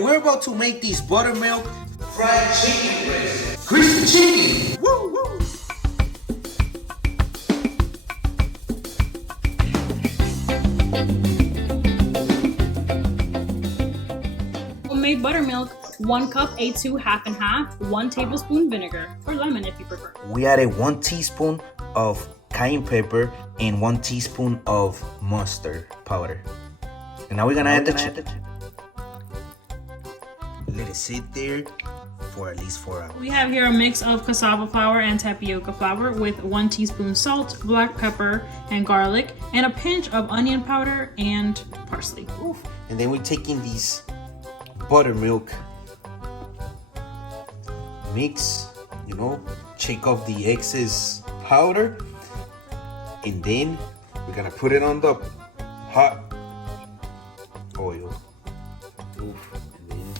We're about to make these buttermilk fried chicken breast. Crispy chicken! Woo, woo! Homemade buttermilk, 1 cup A2 half and half, 1 tablespoon vinegar, or lemon if you prefer. We added 1 teaspoon of cayenne pepper and 1 teaspoon of mustard powder. And now we're gonna add the chicken. Let it sit there for at least 4 hours. We have here a mix of cassava flour and tapioca flour with 1 teaspoon salt, black pepper, and garlic, and a pinch of onion powder and parsley. Oof. And then we're taking these buttermilk mix, shake off the excess powder, and then we're gonna put it on the hot oil. Oof. And then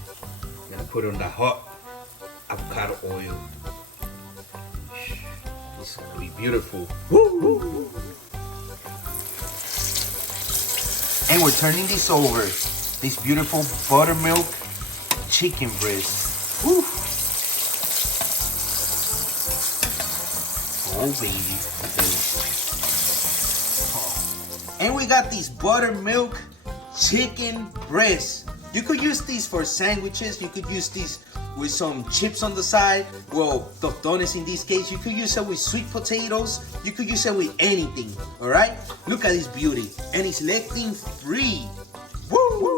we're gonna put it on the hot avocado oil. This is gonna be beautiful. Woo, woo, woo. And we're turning this over. This beautiful buttermilk chicken breast. Woo. Oh baby. Oh. And we got these buttermilk chicken breasts. You could use these for sandwiches. You could use these with some chips on the side. Well, the donuts in this case. You could use it with sweet potatoes. You could use it with anything. Alright? Look at this beauty. And it's lectin free. Woo!